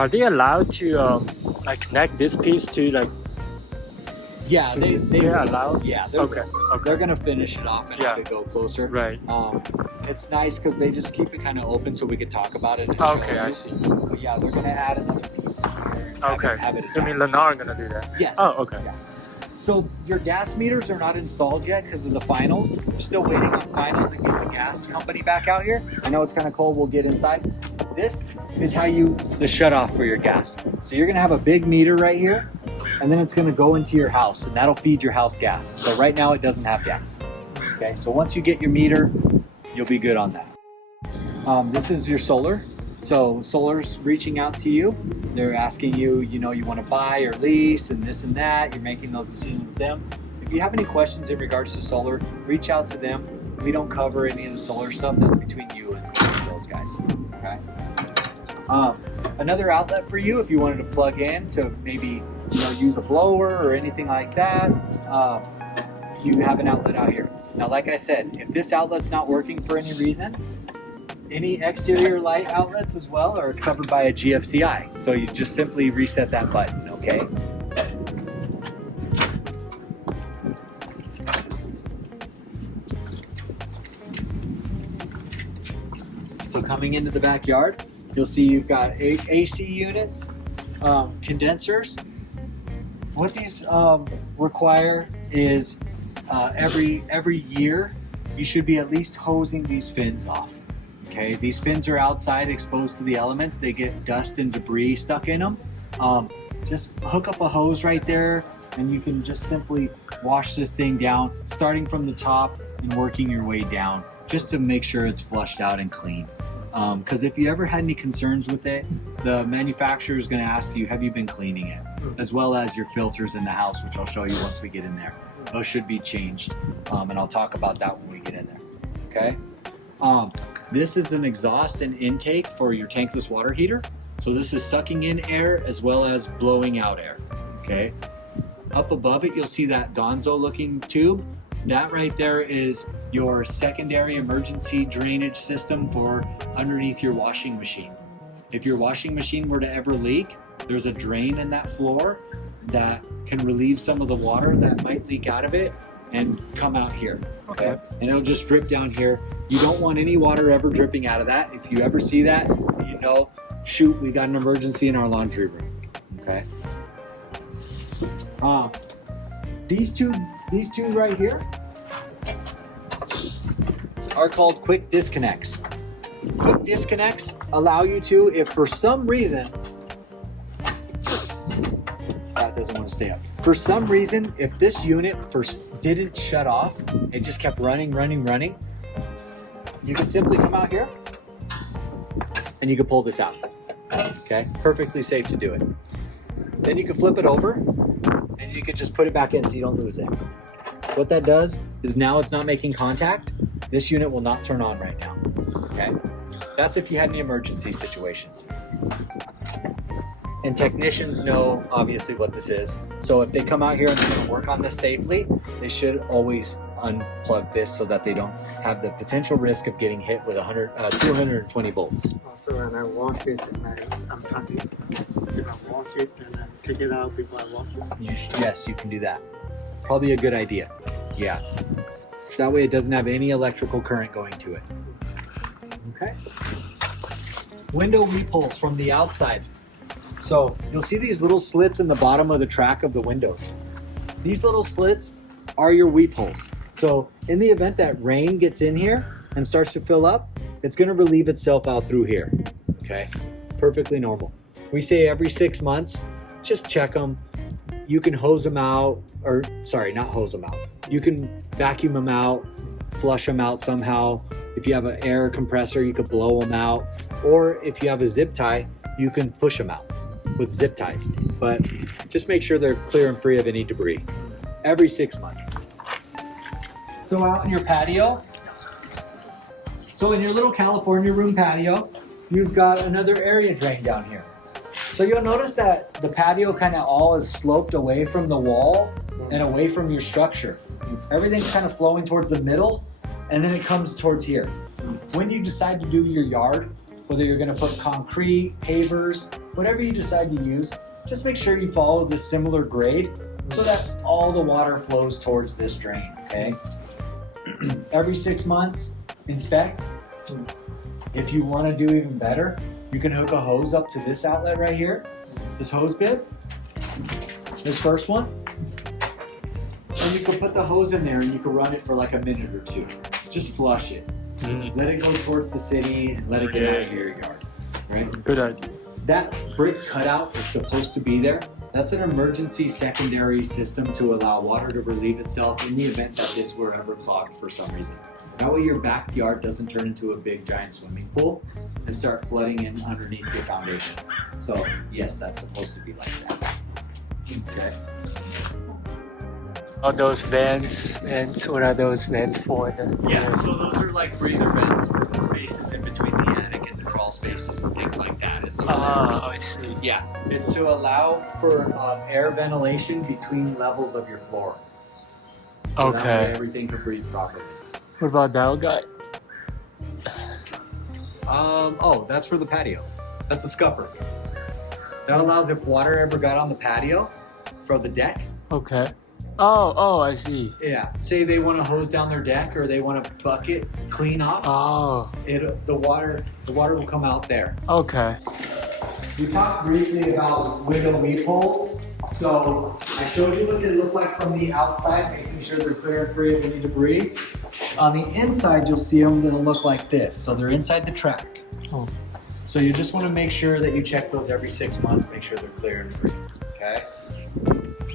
Are they allowed to like connect this piece to like? Yeah, they're allowed. Yeah, Okay. They're gonna finish it off and have it go closer. Right. It's nice because they just keep it kind of open so we could talk about it. And Okay, I see. But yeah, they're gonna add another piece. Okay. You mean Lennar gonna do that? Yes. Oh, okay. Yeah. So your gas meters are not installed yet because of the finals. We're still waiting on finals and get the gas company back out here. I know it's kind of cold. We'll get inside. This is how the shut off for your gas. So you're gonna have a big meter right here, and then it's gonna go into your house, and that'll feed your house gas. So right now it doesn't have gas. Okay. So once you get your meter, you'll be good on that. This is your solar. So solar's reaching out to you. They're asking you, you want to buy or lease and this and that. You're making those decisions with them. If you have any questions in regards to solar, reach out to them. We don't cover any of the solar stuff. That's between you and those guys. Okay. Another outlet for you, if you wanted to plug in to maybe use a blower or anything like that, you have an outlet out here. Now, like I said, if this outlet's not working for any reason, any exterior light outlets as well are covered by a GFCI. So you just simply reset that button, okay? So coming into the backyard, you'll see you've got AC units, condensers. What these require is every year you should be at least hosing these fins off. Okay, these fins are outside exposed to the elements. They get dust and debris stuck in them. Just hook up a hose right there and you can just simply wash this thing down, starting from the top and working your way down just to make sure it's flushed out and clean. Because if you ever had any concerns with it, the manufacturer is going to ask you, have you been cleaning it? As well as your filters in the house, which I'll show you once we get in there. Those should be changed, and I'll talk about that when we get in there. Okay. This is an exhaust and intake for your tankless water heater. So this is sucking in air as well as blowing out air. Okay. Up above it, you'll see that gonzo looking tube. That right there is your secondary emergency drainage system for underneath your washing machine. If your washing machine were to ever leak, there's a drain in that floor that can relieve some of the water that might leak out of it and come out here. Okay. And it'll just drip down here. You don't want any water ever dripping out of that. If you ever see that, shoot, we got an emergency in our laundry room. Okay. These two right here are called quick disconnects. Quick disconnects allow you to, if for some reason, that doesn't want to stay up. For some reason, if this unit first didn't shut off, it just kept running, you can simply come out here and you can pull this out. Okay, perfectly safe to do it. Then you can flip it over and you can just put it back in so you don't lose it. What that does is now it's not making contact. This unit will not turn on right now. Okay, that's if you had any emergency situations. And technicians know obviously what this is. So if they come out here and they're going to work on this safely, they should always unplug this so that they don't have the potential risk of getting hit with 220 volts. Also, when I wash it, I'm happy. I wash it and then take it out before I wash it. Yes, you can do that. Probably a good idea. Yeah. So that way it doesn't have any electrical current going to it. Okay. Window weep-holes from the outside. So you'll see these little slits in the bottom of the track of the windows. These little slits are your weep holes. So in the event that rain gets in here and starts to fill up, it's going to relieve itself out through here. Okay, perfectly normal. We say every 6 months, just check them. You can hose them out, or sorry, not hose them out. You can vacuum them out, flush them out somehow. If you have an air compressor, you could blow them out. Or if you have a zip tie, you can push them out with zip ties, but just make sure they're clear and free of any debris every 6 months. So out in your patio, so in your little California room patio, you've got another area drain down here. So you'll notice that the patio kind of all is sloped away from the wall and away from your structure. Everything's kind of flowing towards the middle and then it comes towards here. When you decide to do your yard, whether you're gonna put concrete, pavers, whatever you decide to use, just make sure you follow the similar grade so that all the water flows towards this drain, okay? Every 6 months, inspect. If you wanna do even better, you can hook a hose up to this outlet right here, this hose bib, this first one. And you can put the hose in there and you can run it for like a minute or two. Just flush it. Let it go towards the city and let it get out of your yard, right? Good idea. That brick cutout is supposed to be there. That's an emergency secondary system to allow water to relieve itself in the event that this were ever clogged for some reason. That way your backyard doesn't turn into a big giant swimming pool and start flooding in underneath your foundation. So yes, that's supposed to be like that. Okay. All those vents, what are those vents for? Yeah, so those are like breather vents for the spaces in between the attic and the crawl spaces and things like that. And I see. yeah, it's to allow for air ventilation between levels of your floor. So that way everything can breathe properly. What about that guy? Oh, that's for the patio. That's a scupper. That allows if water ever got on the patio from the deck. Okay. Oh, I see. Yeah, say they want to hose down their deck or they want to bucket clean off. Oh, The water will come out there. okay. We talked briefly about window weepholes. So I showed you what they look like from the outside, making sure they're clear and free of any debris. On the inside, you'll see them that'll look like this. So they're inside the track. Oh. So you just want to make sure that you check those every 6 months, make sure they're clear and free, okay?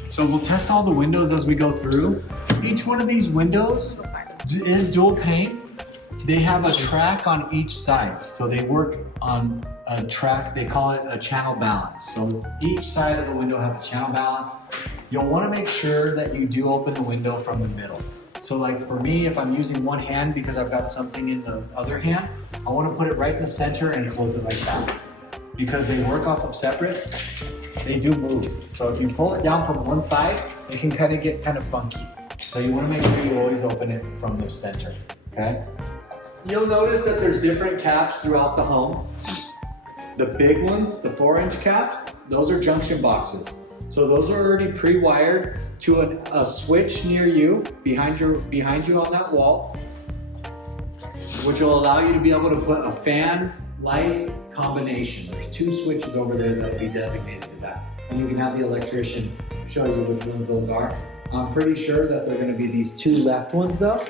So we'll test all the windows as we go through. Each one of these windows is dual pane. They have a track on each side. So they work on a track, they call it a channel balance. So each side of the window has a channel balance. You'll want to make sure that you do open the window from the middle. So like for me, if I'm using one hand because I've got something in the other hand, I want to put it right in the center and close it like that. Because they work off of separate, they do move. So if you pull it down from one side, it can get kind of funky. So you want to make sure you always open it from the center, okay? You'll notice that there's different caps throughout the home. The big ones, the 4-inch caps, those are junction boxes. So those are already pre-wired to a switch near you, behind you on that wall, which will allow you to be able to put a fan light combination. There's 2 switches over there that will be designated to that. And you can have the electrician show you which ones those are. I'm pretty sure that they're going to be these 2 left ones though.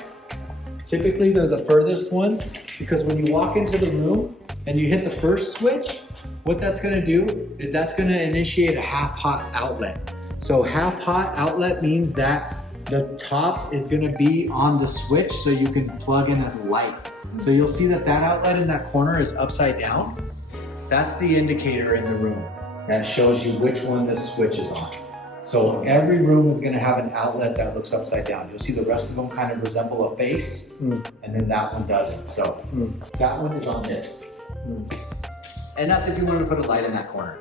Typically they're the furthest ones because when you walk into the room and you hit the first switch, what that's going to do is that's going to initiate a half hot outlet. So half hot outlet means that the top is going to be on the switch so you can plug in a light. So you'll see that that outlet in that corner is upside down. That's the indicator in the room that shows you which one this switch is on. So every room is going to have an outlet that looks upside down. You'll see the rest of them kind of resemble a face, and then that one doesn't. So that one is on this. And that's if you want to put a light in that corner.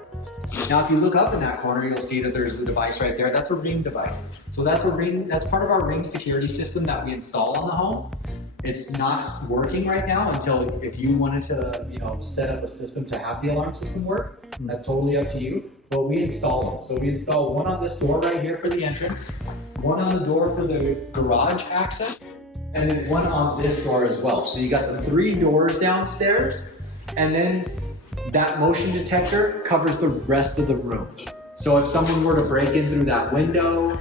Now, if you look up in that corner, you'll see that there's a device right there. That's a Ring device. So that's a Ring. That's part of our Ring security system that we install on the home. It's not working right now until if you wanted to, set up a system to have the alarm system work. That's totally up to you. But we install them. So we install one on this door right here for the entrance, one on the door for the garage access, and then one on this door as well. So you got the 3 doors downstairs, and then that motion detector covers the rest of the room. So if someone were to break in through that window,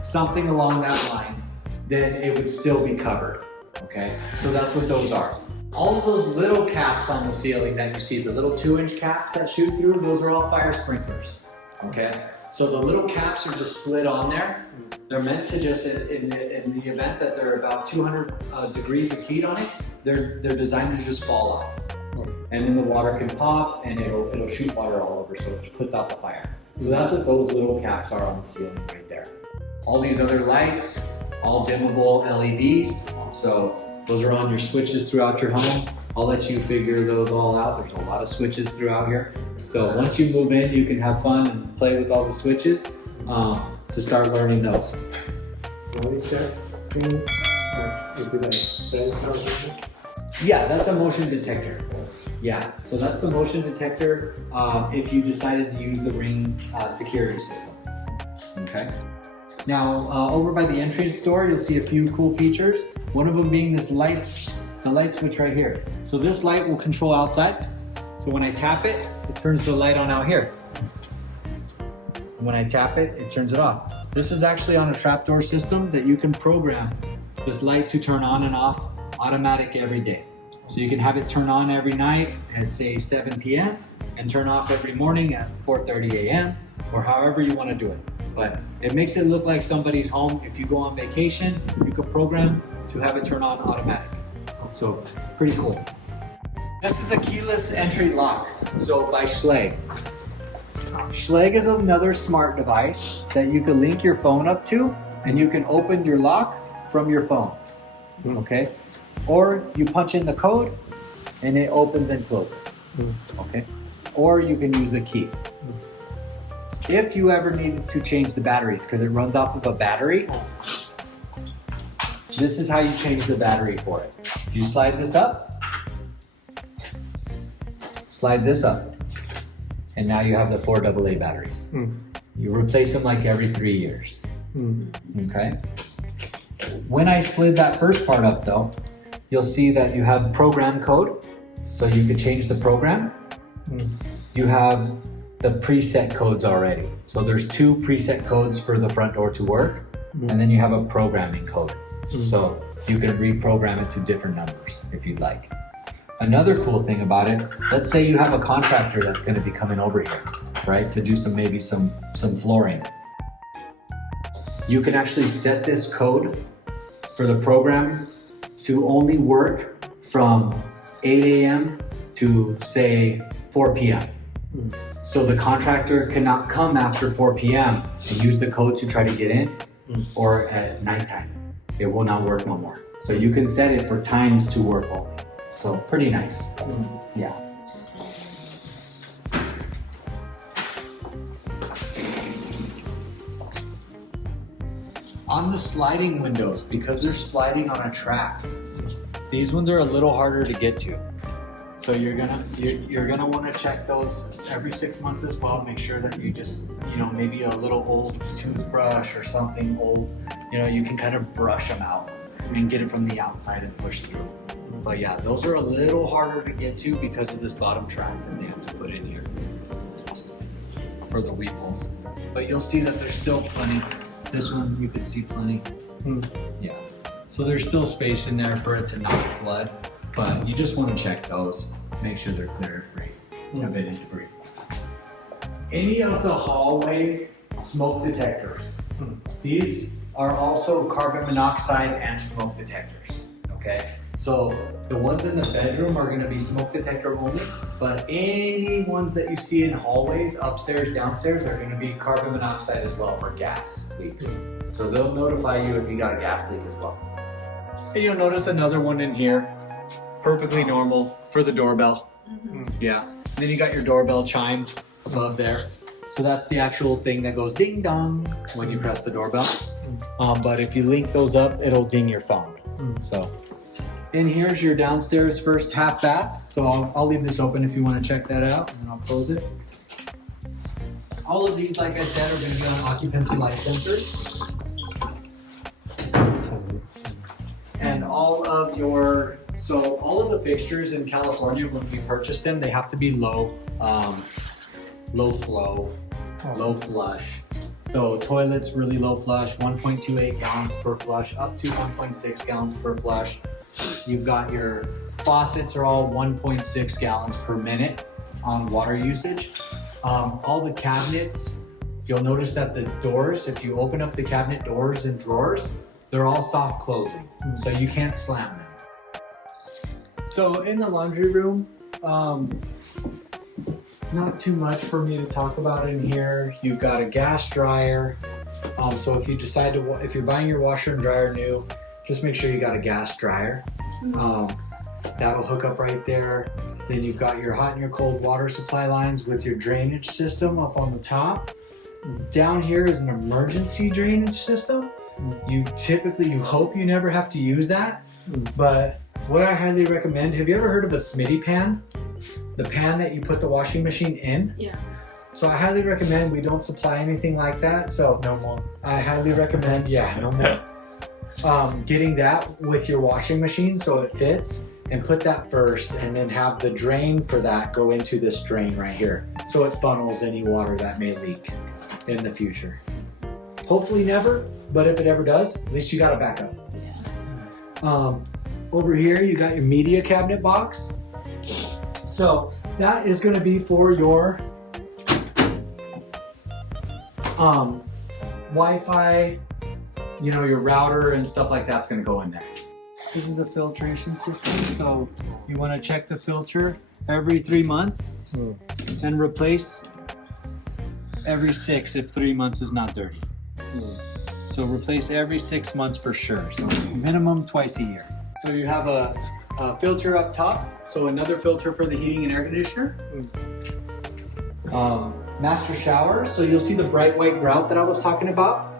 something along that line, then it would still be covered, okay? So that's what those are. All of those little caps on the ceiling that you see, the little 2-inch caps that shoot through, those are all fire sprinklers, okay? So the little caps are just slid on there. They're meant to just, in the event that they're about 200 degrees of heat on it, they're designed to just fall off. And then the water can pop and it'll shoot water all over, so it puts out the fire. So that's what those little caps are on the ceiling right there. All these other lights, all dimmable LEDs. So those are on your switches throughout your home. I'll let you figure those all out. There's a lot of switches throughout here. So once you move in, you can have fun and play with all the switches to start learning those. What is that thing? Is it a sensor? Yeah, that's a motion detector. Yeah, so that's the motion detector if you decided to use the Ring security system. Okay. Now, over by the entrance door, you'll see a few cool features. One of them being this the light switch right here. So this light will control outside. So when I tap it, it turns the light on out here. When I tap it, it turns it off. This is actually on a trapdoor system that you can program this light to turn on and off automatic every day. So you can have it turn on every night at say 7 p.m. and turn off every morning at 4:30 a.m. or however you want to do it. But it makes it look like somebody's home. If you go on vacation, you can program to have it turn on automatic. So pretty cool. This is a keyless entry lock. So by Schlage. Schlage is another smart device that you can link your phone up to, and you can open your lock from your phone. Okay? Or you punch in the code and it opens and closes. Okay? Or you can use the key. If you ever needed to change the batteries, because it runs off of a battery, this is how you change the battery for it. You slide this up, slide this up, and now you have the 4 AA batteries. You replace them like every 3 years. Okay? When I slid that first part up though, you'll see that you have program code, so you can change the program. You have the preset codes already. So there's 2 preset codes for the front door to work, and then you have a programming code. So you can reprogram it to different numbers if you'd like. Another cool thing about it, let's say you have a contractor that's going to be coming over here, right, to do maybe some flooring. You can actually set this code for the program to only work from 8 a.m. to say 4 p.m. So the contractor cannot come after 4 p.m. and use the code to try to get in, or at nighttime. It will not work no more. So you can set it for times to work only. So pretty nice. Yeah. On the sliding windows, because they're sliding on a track, these ones are a little harder to get to. So you're gonna want to check those every 6 months as well. Make sure that you just, maybe a little old toothbrush or something old, you can kind of brush them out and get it from the outside and push through. But yeah, those are a little harder to get to because of this bottom track that they have to put in here for the weep holes. But you'll see that there's still plenty. This one you could see plenty. Yeah. So there's still space in there for it to not flood, but you just want to check those, make sure they're clear and free of any debris. Any of the hallway smoke detectors, these are also carbon monoxide and smoke detectors, okay? So the ones in the bedroom are gonna be smoke detector only, but any ones that you see in hallways, upstairs, downstairs, are gonna be carbon monoxide as well for gas leaks. So they'll notify you if you got a gas leak as well. And you'll notice another one in here, perfectly normal for the doorbell. Yeah, and then you got your doorbell chime above there. So that's the actual thing that goes ding dong when you press the doorbell. But if you link those up, it'll ding your phone. So. And here's your downstairs first half bath. So I'll leave this open if you want to check that out, and then I'll close it. All of these, like I said, are going to be on occupancy light sensors. And all of the fixtures in California, when we purchase them, they have to be low flow, low flush. So toilets really low flush, 1.28 gallons per flush, up to 1.6 gallons per flush. You've got your faucets are all 1.6 gallons per minute on water usage. All the cabinets, you'll notice that the doors, if you open up the cabinet doors and drawers, they're all soft closing, so you can't slam them. So in the laundry room, not too much for me to talk about in here. You've got a gas dryer. So if you decide to, if you're buying your washer and dryer new, just make sure you got a gas dryer. That'll hook up right there. Then you've got your hot and your cold water supply lines with your drainage system up on the top. Down here is an emergency drainage system. You hope you never have to use that. But what I highly recommend, have you ever heard of a Smitty pan? the pan that you put the washing machine in. Yeah. So I highly recommend, we don't supply anything like that. So No more. I highly recommend, no more. Getting that with your washing machine so it fits, and put that first, and then have the drain for that go into this drain right here. So it funnels any water that may leak in the future. Hopefully never, but if it ever does, at least you got a backup. Over here, you got your media cabinet box. So that is gonna be for your Wi-Fi, you know, your router and stuff like that's gonna go in there. This is the filtration system. So you wanna check the filter every 3 months and replace every 6 if 3 months is not dirty. So replace every 6 months for sure. So minimum twice a year. So you have a filter up top. So another filter for the heating and air conditioner. Master shower. So you'll see the bright white grout that I was talking about.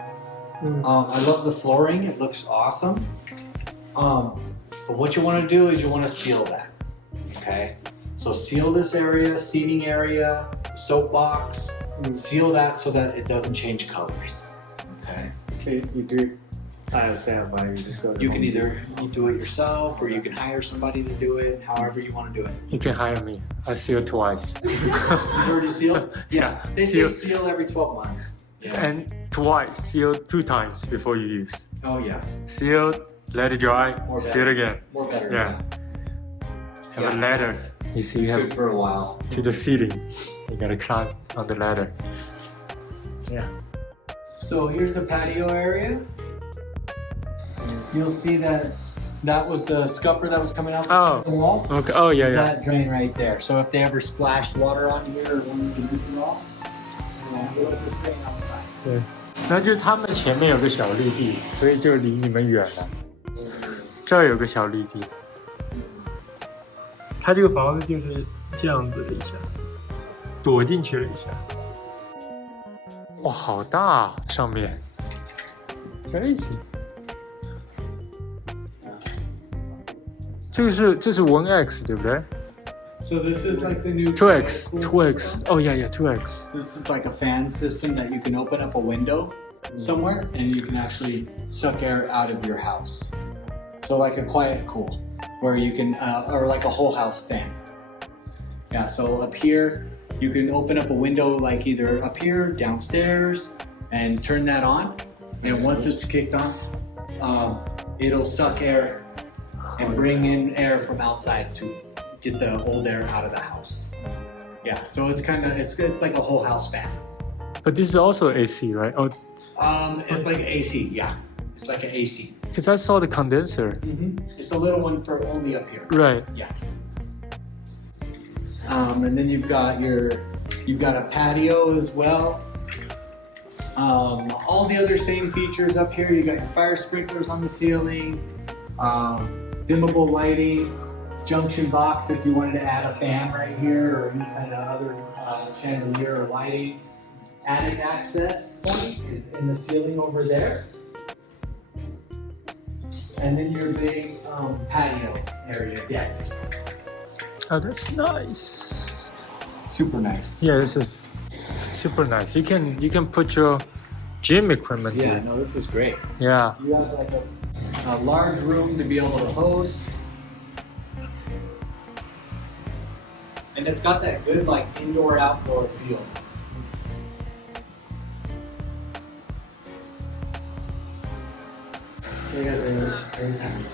I love the flooring. It looks awesome. But what you want to do is you want to seal that. Okay. So seal this area, seating area, soapbox. Seal that so that it doesn't change colors. Okay. You do. I understand why you just go. You can either do it yourself or you can hire somebody to do it, however you want to do it. You can hire me. I seal twice. You've already sealed? Yeah. They say seal every 12 months. Yeah. And twice. Seal 2 times before you use. Oh yeah. Seal, let it dry, More seal better. again. More better. Yeah. Have Yeah. a ladder. You see, you Good have for a while. to the ceiling. You gotta climb on the ladder. Yeah. So here's the patio area. You'll see that was the scupper that was coming out the wall. Okay. Oh yeah, There's yeah. that drain right there. So if they ever splashed water on here or wanted to use it all, it'll just drain outside. 对，那就是他们前面有个小绿地，所以就离你们远了。这儿有个小绿地，它这个房子就是这样子的一下，躲进去了一下。哇，好大啊，上面 ，crazy。这是 1X 对不对 So this is like the new ？2X cool 2X system. Oh yeah yeah 2X. This is like a fan system that you can open up a window somewhere and you can actually suck air out of your house. So like a quiet cool, where you can, or like a whole house fan. Yeah, so up here, you can open up a window like either up here, downstairs, and turn that on. And once it's kicked on, it'll suck air and bring in air from outside to get the old air out of the house. Yeah, so it's kind of, it's like a whole house fan. But this is also AC, right? Oh, It's like AC, yeah. It's like an AC. because I saw the condenser. It's a little one for only up here. Right. Yeah. And then you've got a patio as well. All the other same features up here. You got your fire sprinklers on the ceiling, dimmable lighting, junction box if you wanted to add a fan right here or any kind of other chandelier or lighting. Attic access point is in the ceiling over there. And then your big patio area deck. Oh, that's nice. Super nice. Yeah, this is super nice. You can put your gym equipment Yeah, here. no, this is great. Yeah. You have like a large room to be able to host. And it's got that good like indoor-outdoor feel.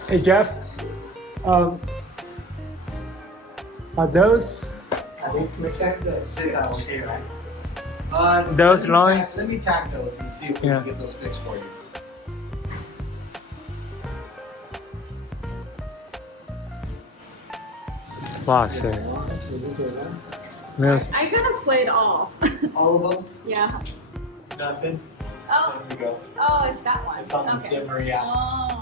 Hey Jeff, are those I think we check this. Is that okay, right? Those lines? Let me tag those and see if we Yeah. can get those fixed for you. wow, say, no, I gotta play it all. All of them? Yeah. Nothing? Oh, There we go. oh, it's that one. It's on the Okay. dimmer, yeah. Oh.